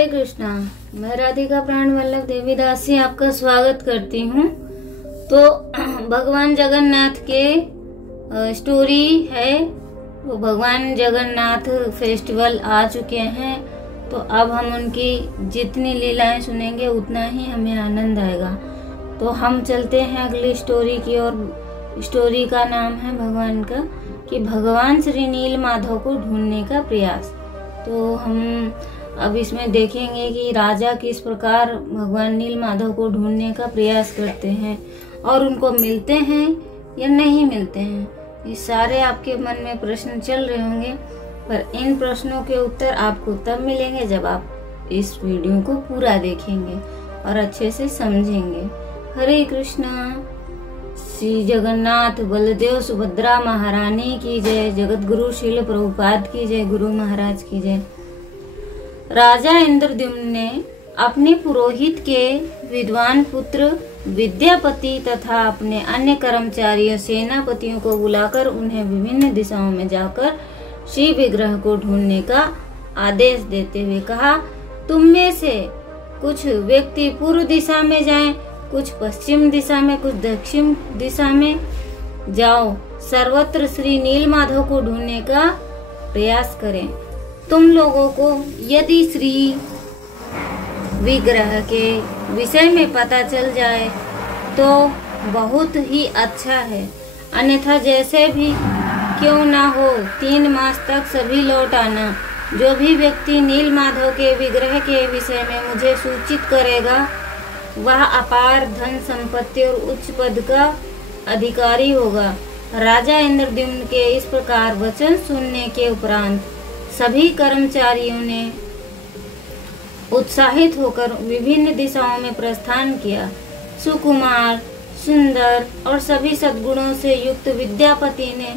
हरे कृष्णा। मैं राधिका प्राण वल्लभ देवी दास से आपका स्वागत करती हूँ। तो भगवान जगन्नाथ के स्टोरी है। तो भगवान जगन्नाथ फेस्टिवल आ चुके हैं, तो अब हम उनकी जितनी लीलाएं सुनेंगे उतना ही हमें आनंद आएगा। तो हम चलते हैं अगली स्टोरी की ओर। स्टोरी का नाम है भगवान का कि भगवान श्री नील माधव को ढूंढने का प्रयास। तो हम अब इसमें देखेंगे कि राजा किस प्रकार भगवान नील माधव को ढूंढने का प्रयास करते हैं और उनको मिलते हैं या नहीं मिलते हैं। ये सारे आपके मन में प्रश्न चल रहे होंगे, पर इन प्रश्नों के उत्तर आपको तब मिलेंगे जब आप इस वीडियो को पूरा देखेंगे और अच्छे से समझेंगे। हरे कृष्णा। श्री जगन्नाथ बलदेव सुभद्रा महारानी की जय। जगत गुरु श्रील प्रभुपाद की जय। गुरु महाराज की जय। राजा इंद्रद्युम्न ने अपने पुरोहित के विद्वान पुत्र विद्यापति तथा अपने अन्य कर्मचारियों सेनापतियों को बुलाकर उन्हें विभिन्न दिशाओं में जाकर श्री विग्रह को ढूंढने का आदेश देते हुए कहा, तुम में से कुछ व्यक्ति पूर्व दिशा में जाएं, कुछ पश्चिम दिशा में, कुछ दक्षिण दिशा में जाओ। सर्वत्र श्री नील माधव को ढूंढने का प्रयास करें। तुम लोगों को यदि श्री विग्रह के विषय में पता चल जाए तो बहुत ही अच्छा है, अन्यथा जैसे भी क्यों ना हो 3 मास तक सभी लौट आना। जो भी व्यक्ति नील माधव के विग्रह के विषय में मुझे सूचित करेगा वह अपार धन संपत्ति और उच्च पद का अधिकारी होगा। राजा इंद्रद्युम्न के इस प्रकार वचन सुनने के उपरांत सभी कर्मचारियों ने उत्साहित होकर विभिन्न दिशाओं में प्रस्थान किया। सुकुमार, सुंदर और सभी सद्गुणों से युक्त विद्यापति ने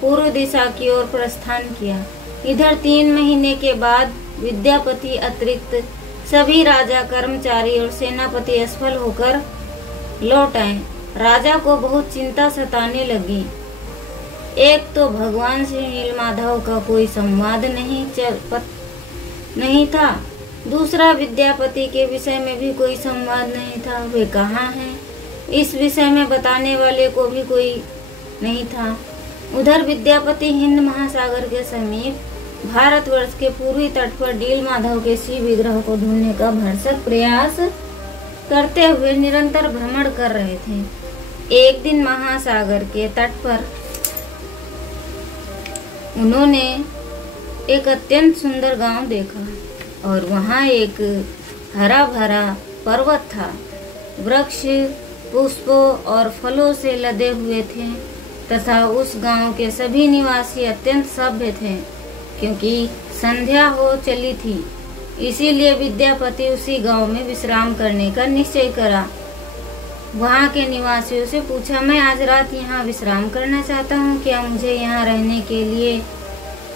पूर्व दिशा की ओर प्रस्थान किया। इधर 3 महीने के बाद विद्यापति अतिरिक्त सभी राजा, कर्मचारी और सेनापति असफल होकर लौट आए। राजा को बहुत चिंता सताने लगी। एक तो भगवान श्री नील माधव का कोई संवाद नहीं था, दूसरा विद्यापति के विषय में भी कोई संवाद नहीं था। वे कहाँ हैं, इस विषय में बताने वाले को भी कोई नहीं था। उधर विद्यापति हिंद महासागर के समीप भारतवर्ष के पूर्वी तट पर नील माधव के श्री विग्रह को ढूंढने का भरसक प्रयास करते हुए निरंतर भ्रमण कर रहे थे। एक दिन महासागर के तट पर उन्होंने एक अत्यंत सुंदर गांव देखा और वहां एक हरा भरा पर्वत था। वृक्ष, पुष्पों और फलों से लदे हुए थे तथा उस गांव के सभी निवासी अत्यंत सभ्य थे। क्योंकि संध्या हो चली थी, इसीलिए विद्यापति उसी गांव में विश्राम करने का निश्चय करा। वहां के निवासियों से पूछा, मैं आज रात यहाँ विश्राम करना चाहता हूँ, क्या मुझे यहाँ रहने के लिए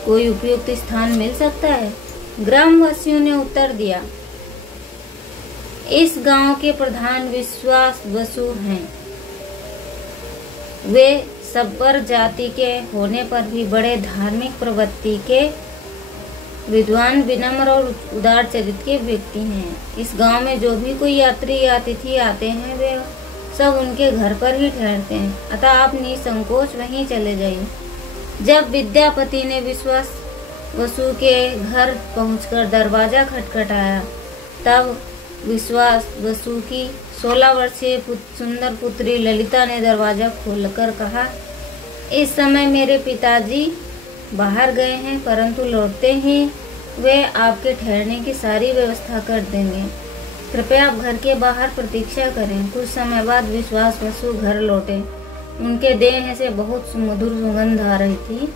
कोई उपयुक्त स्थान मिल सकता है? ग्रामवासियों ने उत्तर दिया, इस गांव के प्रधान विश्वास वसु हैं। वे सब्बर जाति के होने पर भी बड़े धार्मिक प्रवृत्ति के विद्वान, विनम्र और उदार चरित्र के व्यक्ति हैं। इस गांव में जो भी कोई यात्री या अतिथि आते हैं वे सब उनके घर पर ही ठहरते हैं, अतः आप निसंकोच वहीं चले जाइए। जब विद्यापति ने विश्वास वसु के घर पहुंचकर दरवाजा खटखटाया, तब विश्वास वसु की 16 वर्षीय सुंदर पुत्री ललिता ने दरवाजा खोलकर कहा, इस समय मेरे पिताजी बाहर गए हैं, परंतु लौटते ही वे आपके ठहरने की सारी व्यवस्था कर देंगे। कृपया आप घर के बाहर प्रतीक्षा करें। कुछ समय बाद विश्वास वसु घर लौटे। उनके देह से बहुत सुमधुर सुगंध आ रही थी।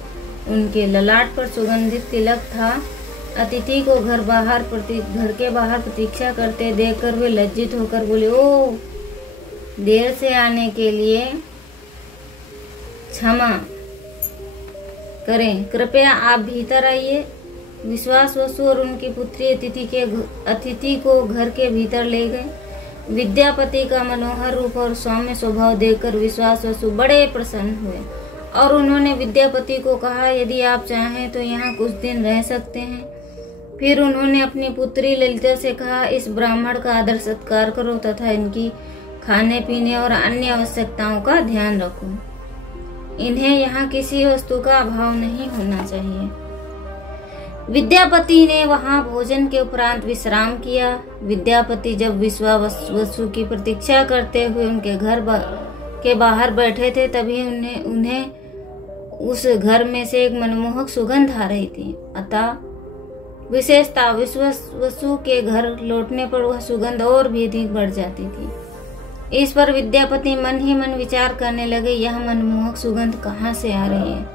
उनके ललाट पर सुगंधित तिलक था। अतिथि को घर के बाहर प्रतीक्षा करते देखकर वे लज्जित होकर बोले, ओ देर से आने के लिए क्षमा करें, कृपया आप भीतर आइए। विश्वास वसु और उनकी पुत्री अतिथि को घर के भीतर ले गए। विद्यापति का मनोहर रूप और सौम्य स्वभाव देखकर विश्वास वसु बड़े प्रसन्न हुए और उन्होंने विद्यापति को कहा, यदि आप चाहें तो यहाँ कुछ दिन रह सकते हैं। फिर उन्होंने अपनी पुत्री ललिता से कहा, इस ब्राह्मण का आदर सत्कार करो तथा इनकी खाने पीने और अन्य आवश्यकताओं का ध्यान रखो। इन्हें यहाँ किसी वस्तु का अभाव नहीं होना चाहिए। विद्यापति ने वहां भोजन के उपरांत विश्राम किया। विद्यापति जब विश्वावसु की प्रतीक्षा करते हुए उनके घर के बाहर बैठे थे, तभी उन्हें उस घर में से एक मनमोहक सुगंध आ रही थी। अतः विशेषता विश्वावसु के घर लौटने पर वह सुगंध और भी अधिक बढ़ जाती थी। इस पर विद्यापति मन ही मन विचार करने लगे, यह मनमोहक सुगंध कहाँ से आ रही है?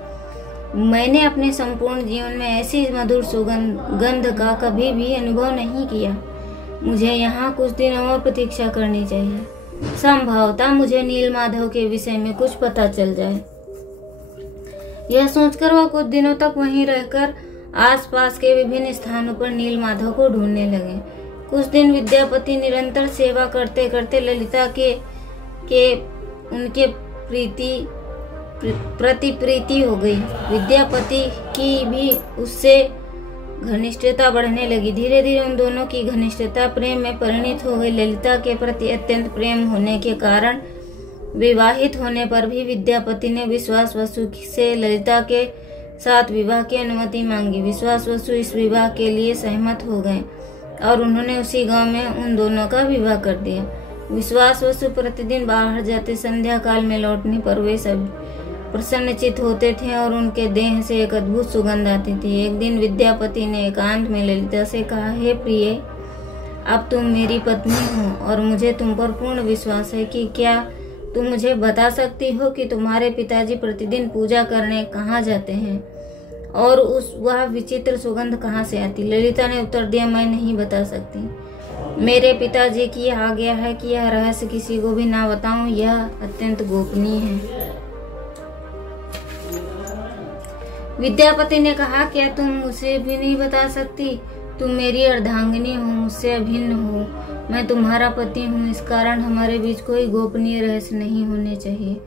मैंने अपने संपूर्ण जीवन में ऐसी मधुर सुगंध का कभी भी अनुभव नहीं किया। मुझे यहाँ कुछ दिन और प्रतीक्षा करनी चाहिए। संभवतः मुझे नीलमाधव के विषय में कुछ पता चल जाए। यह सोचकर वह कुछ दिनों तक वहीं रहकर आसपास के विभिन्न स्थानों पर नीलमाधव को ढूंढने लगे। कुछ दिन विद्यापति निरंतर सेवा करते करते ललिता के उनके प्रति प्रीति हो गई। विद्यापति की भी उससे घनिष्ठता बढ़ने लगी। धीरे धीरे उन दोनों की घनिष्ठता प्रेम में परिणित हो गई। ललिता के प्रति अत्यंत प्रेम होने के कारण विवाहित होने पर भी विद्यापति ने विश्वावसु से ललिता के साथ विवाह की अनुमति मांगी। विश्वावसु इस विवाह के लिए सहमत हो गए और उन्होंने उसी गांव में उन दोनों का विवाह कर दिया। विश्वावसु प्रतिदिन बाहर जाते, संध्या काल में लौटने पर वे सब प्रसन्नचित होते थे और उनके देह से एक अद्भुत सुगंध आती थी। एक दिन विद्यापति ने एकांत में ललिता से कहा, हे प्रिय, अब तुम मेरी पत्नी हो और मुझे तुम पर पूर्ण विश्वास है कि क्या तुम मुझे बता सकती हो कि तुम्हारे पिताजी प्रतिदिन पूजा करने कहाँ जाते हैं और वह विचित्र सुगंध कहाँ से आती? ललिता ने उत्तर दिया, मैं नहीं बता सकती। मेरे पिताजी की आज्ञा है कि यह रहस्य किसी को भी ना बताऊं, यह अत्यंत गोपनीय है। विद्यापति ने कहा, क्या तुम मुझे भी नहीं बता सकती? तुम मेरी अर्धांगिनी हो, मुझसे अभिन्न हो, मैं तुम्हारा पति हूँ, इस कारण हमारे बीच कोई गोपनीय रहस्य नहीं होने चाहिए।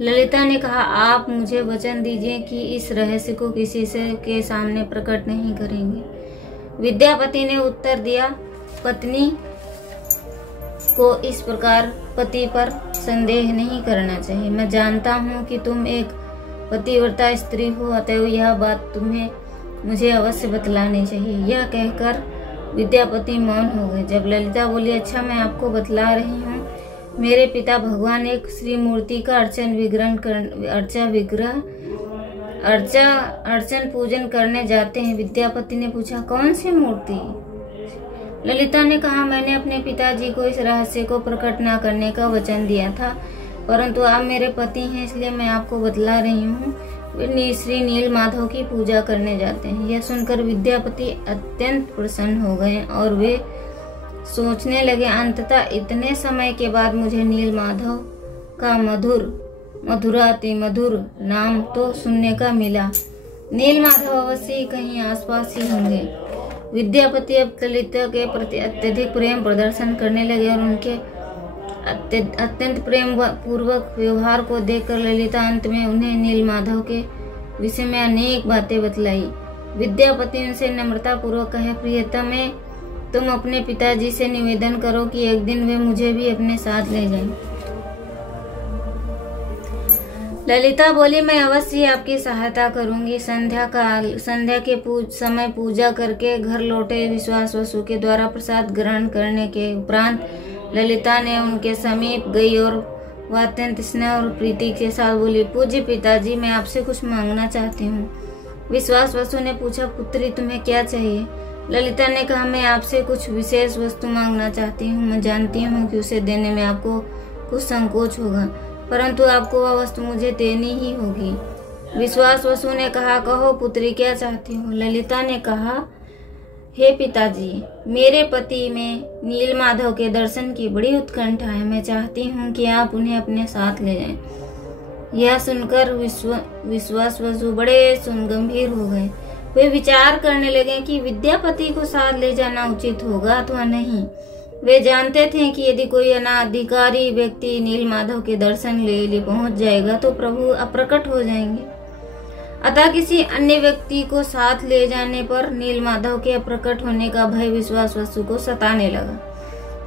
ललिता ने कहा, आप मुझे वचन दीजिए कि इस रहस्य को किसी के सामने प्रकट नहीं करेंगे। विद्यापति ने उत्तर दिया, पत्नी को इस प्रकार पति पर संदेह नहीं करना चाहिए। मैं जानता हूँ कि तुम एक पतिव्रता स्त्री हो, अतएव यह बात तुम्हें मुझे अवश्य बतलानी चाहिए। यह कहकर विद्यापति मौन हो गए। जब ललिता बोली, अच्छा मैं आपको बतला रही हूँ, मेरे पिता भगवान एक श्री मूर्ति का अर्चन पूजन करने जाते हैं। विद्यापति ने पूछा, कौन सी मूर्ति? ललिता ने कहा, मैंने अपने पिताजी को इस रहस्य को प्रकट न करने का वचन दिया था, परंतु आप मेरे पति हैं इसलिए मैं आपको बतला रही हूँ। वे श्री नीलमाधव की पूजा करने जाते हैं। यह सुनकर विद्यापति अत्यंत प्रसन्न हो गए और वे सोचने लगे, अंततः इतने समय के बाद मुझे नीलमाधव का मधुराति मधुर नाम तो सुनने का मिला। नीलमाधव अवश्य ही कहीं आसपास ही होंगे। विद्यापति अब ललिता के प्रति अत्यधिक प्रेम प्रदर्शन करने लगे और उनके अत्यंत प्रेम पूर्वक व्यवहार को देखकर ललिता अंत में उन्हें नीलमाधव के विषय में अनेक बातें बतलाई। विद्यापति उनसे नम्रता पूर्वक कहे, प्रियतमे, तुम अपने पिताजी से निवेदन करो कि एक दिन वे मुझे भी अपने साथ ले जाएं। ललिता बोली, मैं अवश्य आपकी सहायता करूंगी। संध्या के समय पूजा करके घर लौटे विश्वावसु के द्वारा प्रसाद ग्रहण करने के उपरांत ललिता ने उनके समीप गई और वह अत्यंत स्नेह और प्रीति के साथ बोली, पूज्य पिताजी, मैं आपसे कुछ मांगना चाहती हूँ। विश्वावसु ने पूछा, पुत्री तुम्हें क्या चाहिए? ललिता ने कहा, मैं आपसे कुछ विशेष वस्तु मांगना चाहती हूँ। मैं जानती हूँ कि उसे देने में आपको कुछ संकोच होगा, परंतु आपको वह वस्तु मुझे देनी ही होगी। विश्वावसु ने कहा, कहो पुत्री, क्या चाहती हो? ललिता ने कहा, हे पिताजी, मेरे पति में नीलमाधव के दर्शन की बड़ी उत्कंठा है। मैं चाहती हूँ कि आप उन्हें अपने साथ ले जाएं। यह सुनकर विश्वावसु बड़े गंभीर हो गए। वे विचार करने लगे कि विद्यापति को साथ ले जाना उचित होगा अथवा नहीं। वे जानते थे कि यदि कोई अनाधिकारी व्यक्ति नीलमाधव के दर्शन ले पहुंच जाएगा तो प्रभु अप्रकट हो जाएंगे। अतः किसी अन्य व्यक्ति को साथ ले जाने पर नीलमाधव के अप्रकट होने का भय विश्वास वसु को सताने लगा।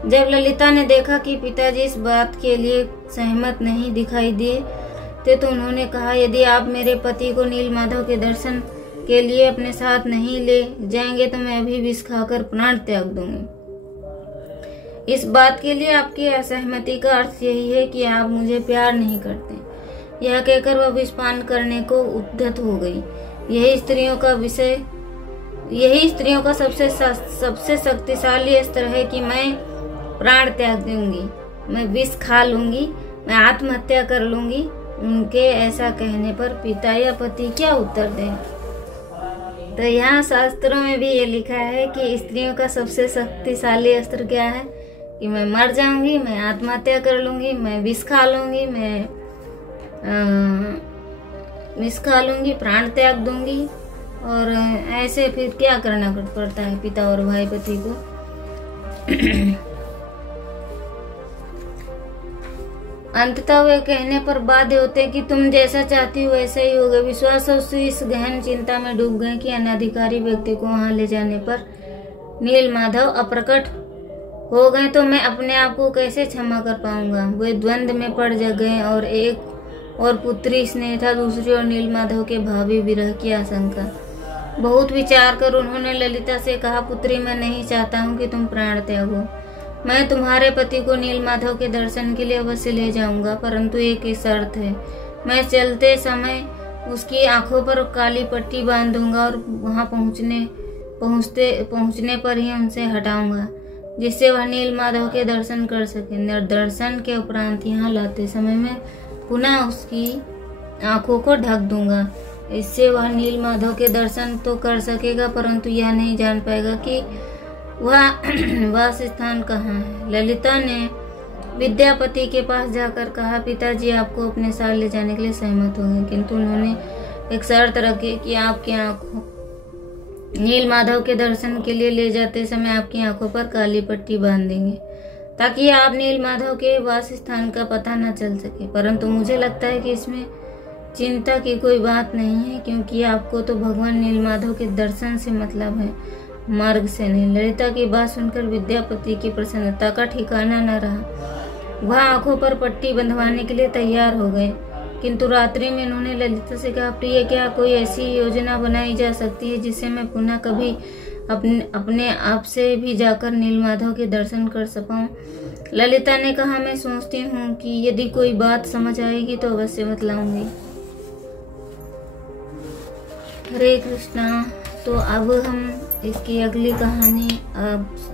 जब ललिता ने देखा कि पिताजी इस बात के लिए सहमत नहीं दिखाई दिए तो उन्होंने कहा, यदि आप मेरे पति को नीलमाधव के दर्शन के लिए अपने साथ नहीं ले जाएंगे तो मैं अभी विष खाकर प्राण त्याग दूंगी। इस बात के लिए आपकी असहमति का अर्थ यही है कि आप मुझे प्यार नहीं करते। यह कहकर वह विषपान करने को उद्यत हो गई। यही स्त्रियों का सबसे शक्तिशाली अस्त्र है कि मैं प्राण त्याग दूंगी, मैं विष खा लूंगी, मैं आत्महत्या कर लूंगी। उनके ऐसा कहने पर पिता या पति क्या उत्तर दें? तो यहाँ शास्त्रों में भी ये लिखा है कि स्त्रियों का सबसे शक्तिशाली अस्त्र क्या है कि मैं मर जाऊंगी, मैं आत्महत्या कर लूंगी, मैं विष खा लूंगी, मैं विष खा लूंगी, प्राण त्याग दूंगी। और ऐसे फिर क्या करना पड़ता है पिता और भाई पति को। अंततः वे कहने पर बाध्य होते कि तुम जैसा चाहती हो वैसा ही होगा। विश्वास इस गहन चिंता में डूब गए कि अनाधिकारी व्यक्ति को वहां ले जाने पर नीलमाधव अप्रकट हो गए तो मैं अपने आप को कैसे क्षमा कर पाऊंगा। वे द्वंद्व में पड़ गए और एक और पुत्री स्नेह था, दूसरी ओर नीलमाधव के भावी विरह की आशंका। बहुत विचार कर उन्होंने ललिता से कहा, पुत्री मैं नहीं चाहता हूँ कि तुम प्राण त्यागो। मैं तुम्हारे पति को नीलमाधव के दर्शन के लिए अवश्य ले जाऊंगा, परंतु एक ही शर्त है। मैं चलते समय उसकी आंखों पर काली पट्टी बांध दूंगा और वहां पहुंचने पर ही उनसे हटाऊंगा, जिससे वह नीलमाधव के दर्शन कर सके। दर्शन के उपरांत यहाँ लाते समय मैं पुनः उसकी आंखों को ढक दूंगा। इससे वह नीलमाधव के दर्शन तो कर सकेगा, परंतु यह नहीं जान पाएगा कि वह वास स्थान कहाँ है। ललिता ने विद्यापति के पास जाकर कहा, पिताजी आपको अपने साथ ले जाने के लिए सहमत हो गए, किंतु उन्होंने एक शर्त रखी कि आपकी आंखों नीलमाधव के दर्शन के लिए ले जाते समय आपकी आंखों पर काली पट्टी बांध देंगे, ताकि आप नीलमाधव के वास स्थान का पता न चल सके। परंतु मुझे लगता है कि इसमें चिंता की कोई बात नहीं है, क्योंकि आपको तो भगवान नीलमाधव के दर्शन से मतलब है, मार्ग से नहीं। ललिता की बात सुनकर विद्यापति की प्रसन्नता का ठिकाना न रहा। वह आंखों पर पट्टी बंधवाने के लिए तैयार हो गए, किंतु रात्रि में उन्होंने ललिता से कहा, प्रिय क्या कोई ऐसी योजना बनाई जा सकती है जिससे मैं पुनः कभी अपने आप से भी जाकर नीलमाधव के दर्शन कर सकूं? ललिता ने कहा, मैं सोचती हूँ कि यदि कोई बात समझ आएगी तो अवश्य बतलाऊंगी। हरे कृष्णा। तो अब हम इसकी अगली कहानी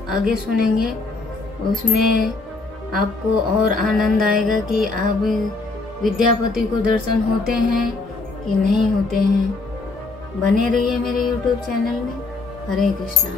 आगे सुनेंगे। उसमें आपको और आनंद आएगा कि अब विद्यापति को दर्शन होते हैं कि नहीं होते हैं। बने रहिए मेरे YouTube चैनल में। हरे कृष्णा।